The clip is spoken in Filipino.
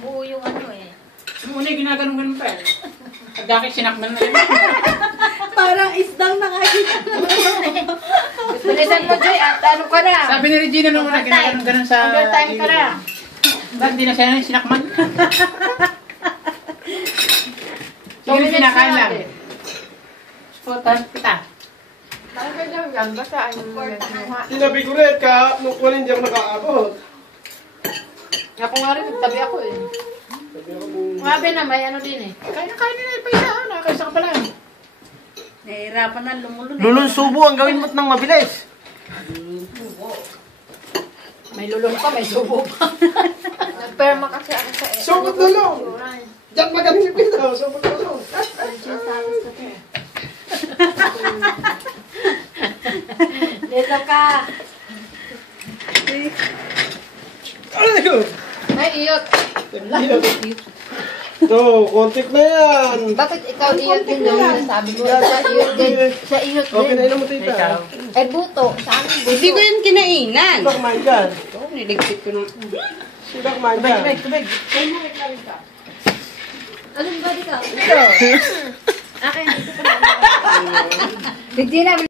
buo yung ano eh. Muna ginaganon-ganon pa eh. Pagkakit sinakman na yun. Parang isdang nakakita. Bilisan mo, Joy, at ano ka na? Sabi ni Regina nung muna ginaganon-ganon sa... Overtime ka na. Ba't di na siya sinakman? Sige na pinakain lang. Spotan kita. Bakit daw yan? Basta ano mo yan? Tinabi ko rin ka, nung kunin di ako nakaabot. Ako nga rin, tabi ako eh. Mabi na, may ano din eh. Kain na nila pa isa. Nakakaisa ka pala. Nahihirapan na lumulun. Lulun subo ang gawin mo't nang mabilis. May lulong pa, may subo pa. Nagperma kasi ako sa Subot na lang! Diyan magaling ito, subot na lang. Dito ka. Ano yun? May iyot. Ito, kontik na yan. Bakit ikaw iyot din yung sabi mo? Sa iyot din. Sa iyot Okay na din. ilan mo tita. Eh buto. Sa amin buto. Hindi ko yun kinainan. Sidak man dyan. Niligpit ko na. Sidak man dyan. Tubig. Anong body ka? Ito. Akin. Hindi na.